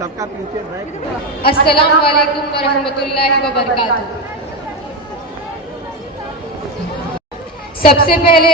सबका पीछे बैठ। अस्सलाम वालेकुम व रहमतुल्लाहि व बरकातुहू। सबसे पहले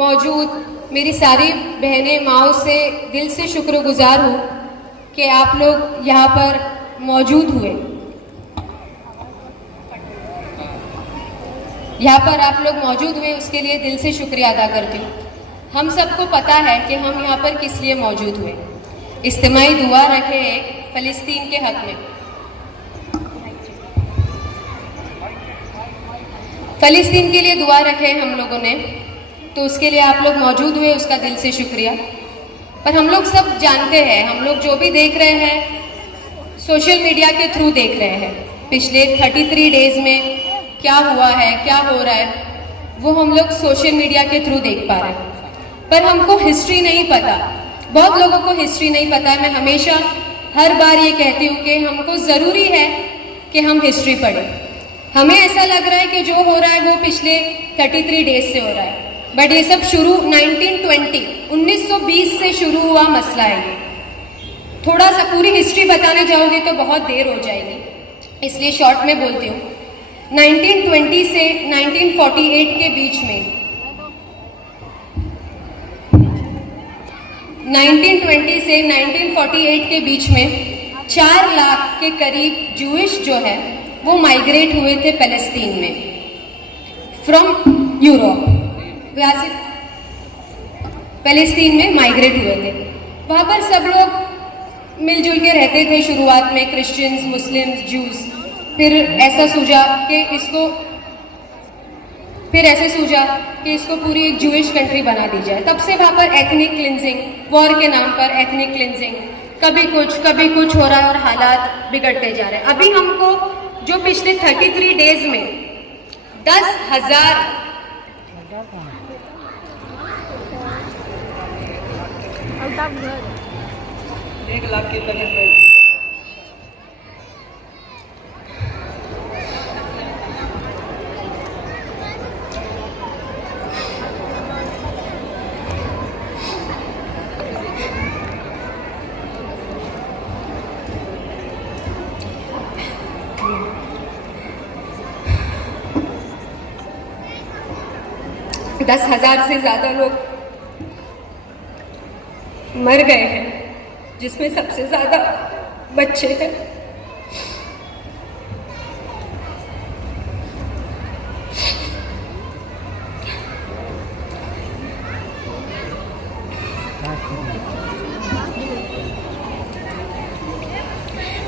मौजूद मेरी सारी बहनें माओ से दिल से शुक्रगुजार हूँ कि आप लोग यहाँ पर मौजूद हुए। यहाँ पर आप लोग मौजूद हुए उसके लिए दिल से शुक्रिया अदा करती हूँ। हम सबको पता है कि हम यहाँ पर किस लिए मौजूद हुए। इज्तिमाई दुआ रखे एक फ़लस्तीन के हक में। फ़लस्तीन के लिए दुआ रखे हम लोगों ने, तो उसके लिए आप लोग मौजूद हुए, उसका दिल से शुक्रिया। पर हम लोग सब जानते हैं, हम लोग जो भी देख रहे हैं सोशल मीडिया के थ्रू देख रहे हैं, पिछले 33 डेज में क्या हुआ है, क्या हो रहा है, वो हम लोग सोशल मीडिया के थ्रू देख पा रहे हैं। पर हमको हिस्ट्री नहीं पता, बहुत लोगों को हिस्ट्री नहीं पता है। मैं हमेशा हर बार ये कहती हूँ कि हमको ज़रूरी है कि हम हिस्ट्री पढ़ें। हमें ऐसा लग रहा है कि जो हो रहा है वो पिछले 33 डेज से हो रहा है, बट ये सब शुरू 1920 से शुरू हुआ मसला है। ये थोड़ा सा पूरी हिस्ट्री बताने जाओगे तो बहुत देर हो जाएगी, इसलिए शॉर्ट में बोलती हूँ। 1920 से 1948 के बीच में 1920 से 1948 के बीच में 4 लाख के करीब जूइश जो है वो माइग्रेट हुए थे फ़लस्तीन में फ्रॉम यूरोप। वहाँ से फ़लस्तीन में माइग्रेट हुए थे। वहाँ पर सब लोग मिलजुल के रहते थे शुरुआत में, क्रिश्चियंस, मुस्लिम्स, जूस। फिर ऐसा सूझा कि इसको पूरी एक जूइश कंट्री बना दी जाए। तब से वहाँ पर एथनिक क्लिनजिंग, वॉर के नाम पर एथनिक क्लिनजिंग, कभी कुछ हो रहा है और हालात बिगड़ते जा रहे हैं। अभी हमको जो पिछले 33 डेज में 10,000 1 लाख के करीब 10,000 से ज़्यादा लोग मर गए हैं, जिसमें सबसे ज़्यादा बच्चे हैं।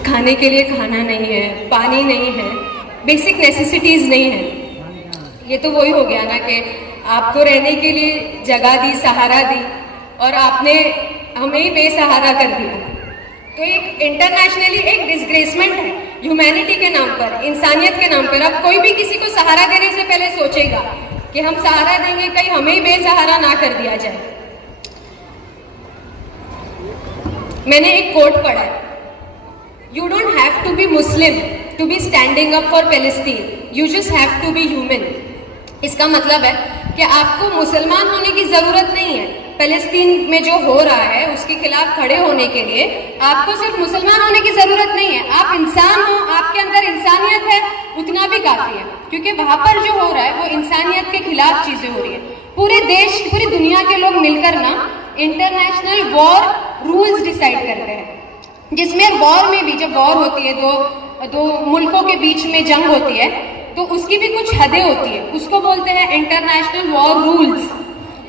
खाने के लिए खाना नहीं है, पानी नहीं है, बेसिक नेसेसिटीज़ नहीं है। ये तो वही हो गया ना कि आपको रहने के लिए जगह दी, सहारा दी, और आपने हमें ही बेसहारा कर दिया। तो एक इंटरनेशनली एक डिसग्रेसमेंट है ह्यूमैनिटी के नाम पर, इंसानियत के नाम पर। अब कोई भी किसी को सहारा देने से पहले सोचेगा कि हम सहारा देंगे, कहीं हमें ही बेसहारा ना कर दिया जाए। मैंने एक कोट पढ़ा है, you don't have to be Muslim to be standing up for Palestine, you just have to be human. इसका मतलब है कि आपको मुसलमान होने की ज़रूरत नहीं है फ़लस्तीन में जो हो रहा है उसके खिलाफ खड़े होने के लिए। आपको सिर्फ मुसलमान होने की ज़रूरत नहीं है, आप इंसान हो, आपके अंदर इंसानियत है, उतना भी काफ़ी है। क्योंकि वहाँ पर जो हो रहा है वो इंसानियत के खिलाफ चीज़ें हो रही है। पूरे देश, पूरी दुनिया के लोग मिलकर ना इंटरनेशनल वॉर रूल्स डिसाइड करते हैं, जिसमें वॉर में भी जब वॉर होती है, दो मुल्कों के बीच में जंग होती है, तो उसकी भी कुछ हदें होती है। उसको बोलते हैं इंटरनेशनल वॉर रूल्स।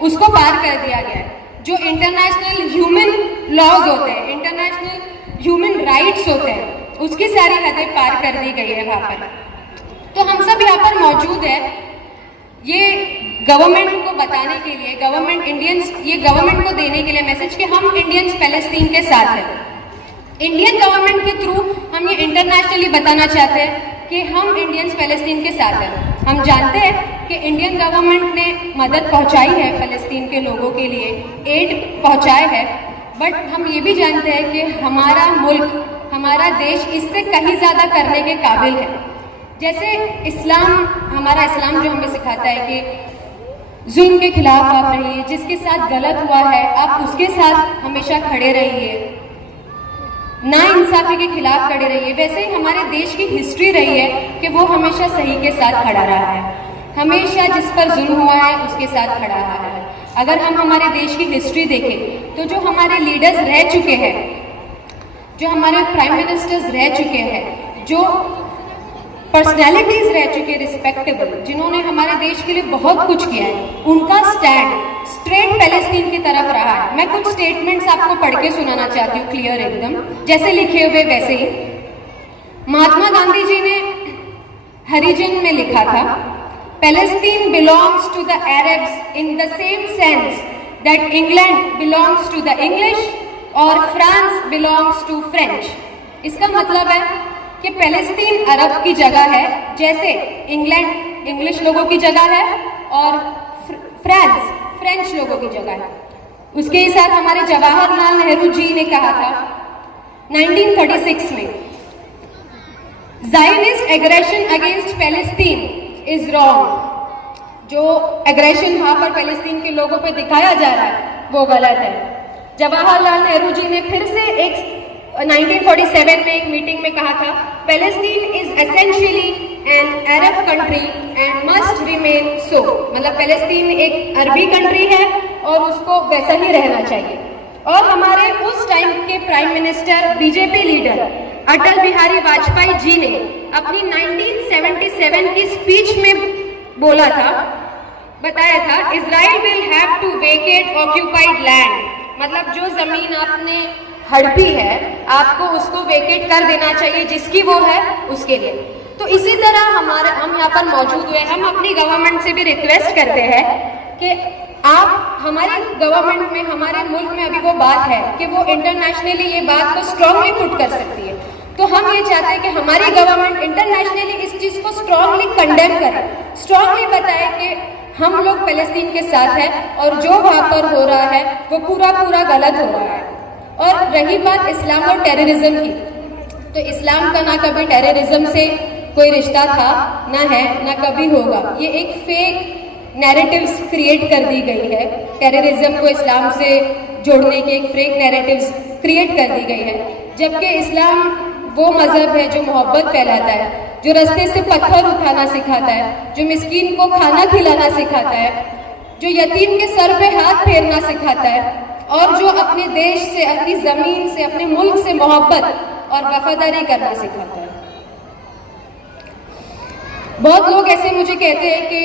उसको पार कर दिया गया है। जो इंटरनेशनल ह्यूमन लॉज होते हैं, इंटरनेशनल ह्यूमन राइट्स होते हैं, उसकी सारी हदें पार कर दी गई है वहाँ पर। तो हम सब यहाँ पर मौजूद है ये गवर्नमेंट को बताने के लिए, गवर्नमेंट को देने के लिए मैसेज कि हम इंडियंस फ़लस्तीन के साथ हैं। इंडियन गवर्नमेंट के थ्रू हम ये इंटरनेशनली बताना चाहते हैं कि हम इंडियंस फ़लस्तीन के साथ हैं। हम जानते हैं कि इंडियन गवर्नमेंट ने मदद पहुंचाई है फ़लस्तीन के लोगों के लिए, एड पहुंचाए है, बट हम ये भी जानते हैं कि हमारा मुल्क, हमारा देश इससे कहीं ज़्यादा करने के काबिल है। जैसे हमारा इस्लाम जो हमें सिखाता है कि जुल्म के खिलाफ आप रहिए, जिसके साथ गलत हुआ है आप उसके साथ हमेशा खड़े रहिए, नाइंसाफी के खिलाफ खड़े रही है। वैसे ही हमारे देश की हिस्ट्री रही है कि वो हमेशा सही के साथ खड़ा रहा है, हमेशा जिस पर जुल्म हुआ है उसके साथ खड़ा रहा है। अगर हम हमारे देश की हिस्ट्री देखें तो जो हमारे लीडर्स रह चुके हैं, जो हमारे प्राइम मिनिस्टर्स रह चुके हैं, जो पर्सनैलिटीज रह चुके रिस्पेक्टेबल, जिन्होंने हमारे देश के लिए बहुत कुछ किया है, उनका स्टैंड स्ट्रेट पैलेस्टीन की तरफ रहा है। मैं कुछ स्टेटमेंट्स आपको पढ़ के सुनाना चाहती हूँ, क्लियर एकदम, जैसे लिखे हुए वैसे ही। महात्मा गांधी जी ने हरिजन में लिखा था, Palestine belongs to the Arabs in the same sense that England belongs to the English और फ्रांस बिलोंग्स टू फ्रेंच। इसका मतलब है कि पैलेस्तीन अरब की जगह है, जैसे इंग्लैंड इंग्लिश लोगों की जगह है और फ्रांस फ्रेंच लोगों की जगह है। उसके ही साथ हमारे जवाहरलाल नेहरू जी ने कहा था 1936 में, Zionist aggression against Palestine is wrong. जो एग्रेशन वहां पर पैलेस्तीन के लोगों पे दिखाया जा रहा है वो गलत है। जवाहरलाल नेहरू जी ने फिर से एक 1947 में एक मीटिंग में कहा था, Palestine is essentially an Arab country and must remain सो। मतलब पैलेस्तीन एक अरबी कंट्री है और उसको वैसा ही रहना चाहिए। और हमारे उस टाइम के prime minister BJP leader Atal Bihari Vajpayee ji ने अपनी 1977 की स्पीच में बोला था, बताया था, Israel will have to vacate occupied land. मतलब जो जमीन आपने हड़पी है आपको उसको वेकेट कर देना चाहिए, जिसकी वो है उसके लिए। तो इसी तरह हम यहाँ पर मौजूद हुए, हम अपनी गवर्नमेंट से भी रिक्वेस्ट करते हैं कि आप हमारे गवर्नमेंट में, हमारे मुल्क में अभी वो बात है कि वो इंटरनेशनली ये बात को स्ट्रांगली पुट कर सकती है। तो हम ये चाहते हैं कि हमारी गवर्नमेंट इंटरनेशनली इस चीज को स्ट्रांगली कंडेम करे, स्ट्रांगली बताए कि हम लोग पैलेस्तीन के साथ हैं और जो वहां पर हो रहा है वो पूरा गलत हो रहा है। और रही बात इस्लाम और टेररिज्म की, तो इस्लाम का ना कभी टेररिज्म से कोई रिश्ता था, ना है, ना कभी होगा। ये एक फेक नैरेटिव्स क्रिएट कर दी गई है, टेररिज्म को इस्लाम से जोड़ने की एक फेक नैरेटिव्स क्रिएट कर दी गई है। जबकि इस्लाम वो मजहब है जो मोहब्बत फैलाता है, जो रास्ते से पत्थर उठाना सिखाता है, जो मिस्कीन को खाना खिलाना सिखाता है, जो यतीम के सर पे हाथ फेरना सिखाता है और जो अपने देश से, अपनी जमीन से, अपने मुल्क से मोहब्बत और वफादारी करना सिखाता है। बहुत लोग ऐसे मुझे कहते हैं कि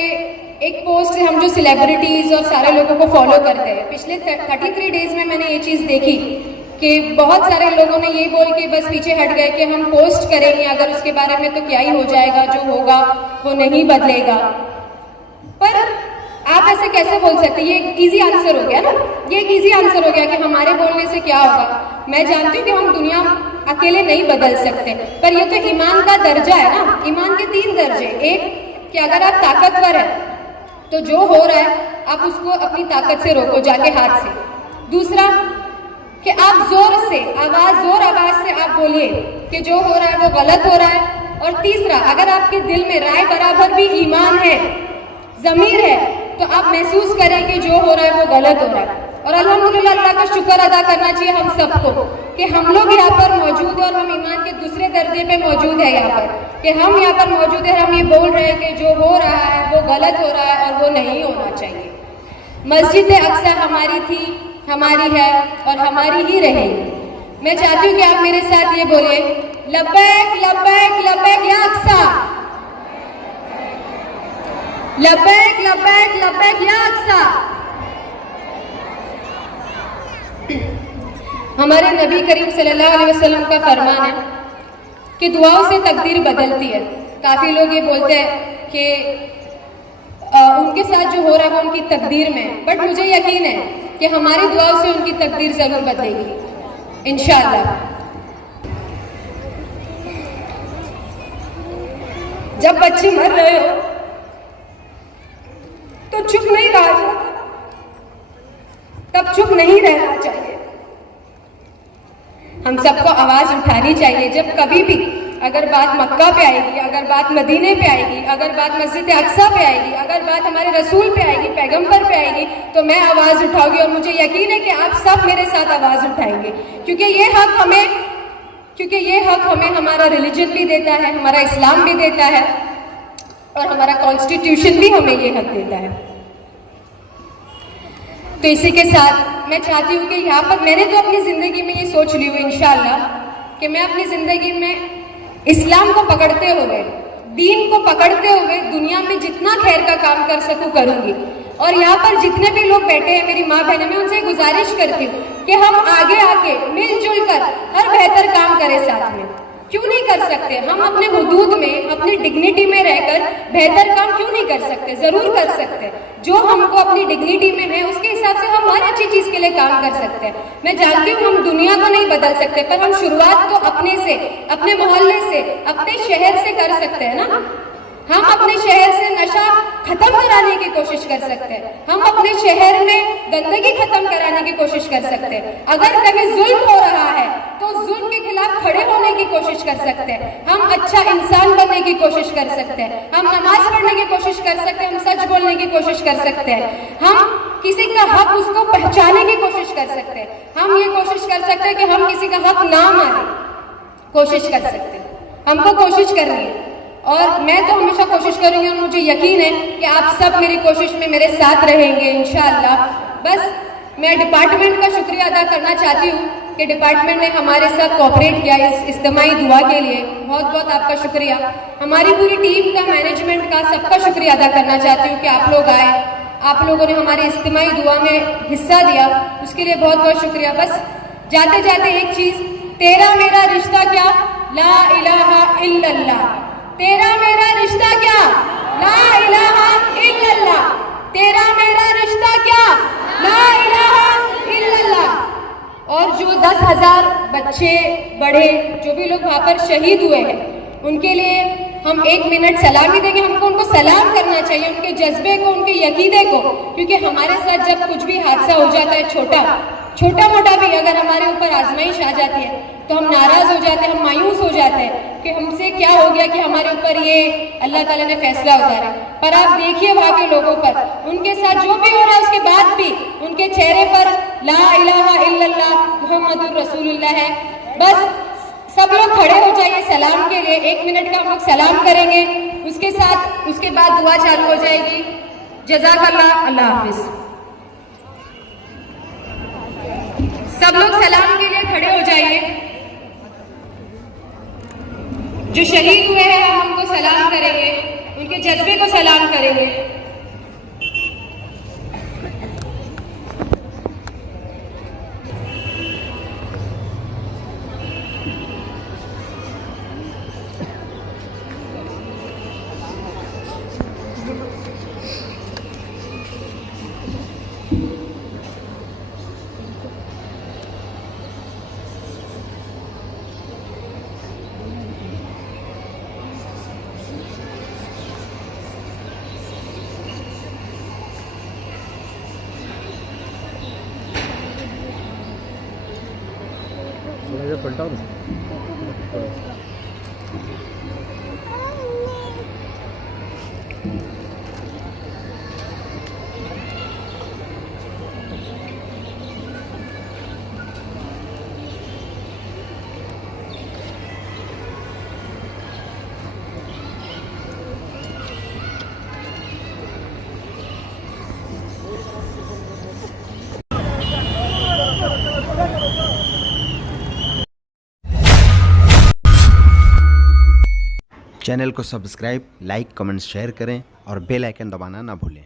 एक पोस्ट से हम जो सेलिब्रिटीज और सारे लोगों को फॉलो करते हैं, पिछले 33 डेज में मैंने ये चीज देखी कि बहुत सारे लोगों ने ये बोल के बस पीछे हट गए कि हम पोस्ट करेंगे अगर उसके बारे में तो क्या ही हो जाएगा, जो होगा वो नहीं बदलेगा। पर आप ऐसे कैसे बोल सकते हैं? ये एक इजी आंसर हो गया ना, ये एक इजी आंसर हो गया कि हमारे बोलने से क्या होगा। मैं जानती हूँ कि हम दुनिया अकेले नहीं बदल सकते, पर ये तो ईमान का दर्जा है ना। ईमान के 3 दर्जे, एक कि अगर आप ताकतवर है तो जो हो रहा है आप उसको अपनी ताकत से रोको, जाके हाथ से। दूसरा कि आप जोर आवाज से आप बोलिए कि जो हो रहा है वो गलत हो रहा है। और तीसरा, अगर आपके दिल में राय बराबर भी ईमान है, ज़मीर है, तो आप महसूस करें कि जो हो रहा है वो गलत हो रहा है। और अल्हम्दुलिल्लाह, अल्लाह का शुक्र अदा करना चाहिए हम सबको कि हम लोग यहाँ पर मौजूद हैं और हम ईमान के दूसरे दर्जे पे मौजूद है यहाँ पर, कि हम यहाँ पर मौजूद है। हम ये बोल रहे हैं कि जो हो रहा है वो गलत हो रहा है और वो नहीं होना चाहिए। मस्जिद अक्सा हमारी थी, हमारी है और हमारी ही रहेगी। मैं चाहती हूँ कि आप मेरे साथ ये बोलिए, लब्बैक लब्बैक लब्बैक या अक्सा, लब्बैक लब्बैक लब्बैक या अक्सा। हमारे नबी करीम सल्लल्लाहु अलैहि वसल्लम का फरमान है कि दुआओं से तकदीर बदलती है। काफी लोग ये बोलते हैं कि उनके साथ जो हो रहा है वो उनकी तकदीर में, बट मुझे यकीन है कि हमारी दुआओं से उनकी तकदीर जरूर बदलेगी इंशाअल्लाह। जब बच्चे मर रहे हो तो चुप नहीं रहा जाता, तब चुप नहीं रहना चाहिए। हम सबको आवाज उठानी चाहिए। जब कभी भी अगर बात मक्का पे आएगी, अगर बात मदीने पे आएगी, अगर बात मस्जिद अक्सा पे आएगी, अगर बात हमारे रसूल पे आएगी, पैगंबर पे आएगी, तो मैं आवाज उठाऊंगी। और मुझे यकीन है कि आप सब मेरे साथ आवाज उठाएंगे, क्योंकि ये हक हमें क्योंकि ये हक हमें हमारा रिलीजन भी देता है, हमारा इस्लाम भी देता है और हमारा कॉन्स्टिट्यूशन भी हमें ये हक देता है। तो इसी के साथ मैं चाहती हूँ कि यहाँ पर मैंने तो अपनी ज़िंदगी में ये सोच ली हुई इंशाअल्लाह कि मैं अपनी ज़िंदगी में इस्लाम को पकड़ते हुए, दीन को पकड़ते हुए दुनिया में जितना खैर का काम कर सकूँ करूँगी। और यहाँ पर जितने भी लोग बैठे हैं मेरी माँ बहनें, मैं उनसे गुजारिश करती हूँ कि हम आगे आके मिलजुल कर हर बेहतर काम करें साथ में। क्यों नहीं कर सकते? हम अपने हुदूद में, अपनी डिग्निटी में रहकर बेहतर काम क्यों नहीं कर सकते? जरूर कर सकते। जो हमको अपनी डिग्निटी में है उसके हिसाब से हम हर अच्छी चीज के लिए काम कर सकते हैं। मैं जानती हूँ हम दुनिया को नहीं बदल सकते, पर हम शुरुआत तो अपने से, अपने मोहल्ले से, अपने शहर से कर सकते हैं ना। हम अपने शहर से नशा खत्म कराने की कोशिश कर सकते हैं, हम अपने शहर में गंदगी खत्म कराने की कोशिश कर सकते हैं। अगर कहीं जुल्म हो रहा है तो जुल्म के खिलाफ खड़े होने की कोशिश कर सकते हैं। हम अच्छा इंसान बनने की कोशिश कर सकते हैं, हम नमाज पढ़ने की कोशिश कर सकते हैं, हम सच बोलने की कोशिश कर सकते हैं, हम किसी का हक उसको पहचानने की कोशिश कर सकते हैं, हम ये कोशिश कर सकते हैं कि हम किसी का हक ना माने, कोशिश कर सकते हैं। हमको कोशिश करनी है और मैं तो हमेशा कोशिश करूंगी और मुझे यकीन है कि आप सब मेरी कोशिश में मेरे साथ रहेंगे इंशाअल्लाह। बस मैं डिपार्टमेंट का शुक्रिया अदा करना चाहती हूँ कि डिपार्टमेंट ने हमारे साथ कोऑपरेट किया इस इज्तिमाई दुआ के लिए। बहुत बहुत आपका शुक्रिया। हमारी पूरी टीम का, मैनेजमेंट का, सबका शुक्रिया अदा करना चाहती हूँ कि आप लोग आए, आप लोगों ने हमारी इज्तिमाई दुआ में हिस्सा दिया, उसके लिए बहुत बहुत शुक्रिया। बस जाते जाते एक चीज, तेरा मेरा रिश्ता क्या, ला इलाहा इल्लल्लाह। तेरा मेरा रिश्ता क्या, ला इलाहा इल्लल्लाह। तेरा मेरा रिश्ता क्या, ला इलाहा इल्लल्लाह। और जो 10,000 बच्चे, बड़े, जो भी लोग वहाँ पर शहीद हुए हैं, उनके लिए हम 1 मिनट सलामी देंगे। हमको उनको सलाम करना चाहिए, उनके जज्बे को, उनके यकीदे को, क्योंकि हमारे साथ जब कुछ भी हादसा हो जाता है, छोटा मोटा भी, अगर हमारे ऊपर आजमाइश आ जाती है तो हम नाराज हो जाते हैं, हम मायूस हो जाते हैं कि हमसे क्या हो गया कि हमारे ऊपर ये अल्लाह ताला ने फैसला उतारा। पर आप देखिए वहाँ के लोगों पर, उनके साथ जो भी हो रहा है उसके बाद भी उनके चेहरे पर ला इलाहा इल्लल्लाह मुहम्मदुर रसूलुल्लाह है। बस सब लोग खड़े हो जाइए सलाम के लिए। 1 मिनट का हम लोग सलाम करेंगे, उसके बाद दुआ चालू हो जाएगी। जज़ाकल्लाह, अल्लाह हाफिज। सब लोग सलाम के लिए खड़े हो जाइए। जो शहीद हुए हैं हम उनको सलाम करेंगे, उनके जज्बे को सलाम करेंगे। थोड़ा इधर पलटाओ ना। चैनल को सब्सक्राइब, लाइक, कमेंट, शेयर करें और बेल आइकन दबाना ना भूलें।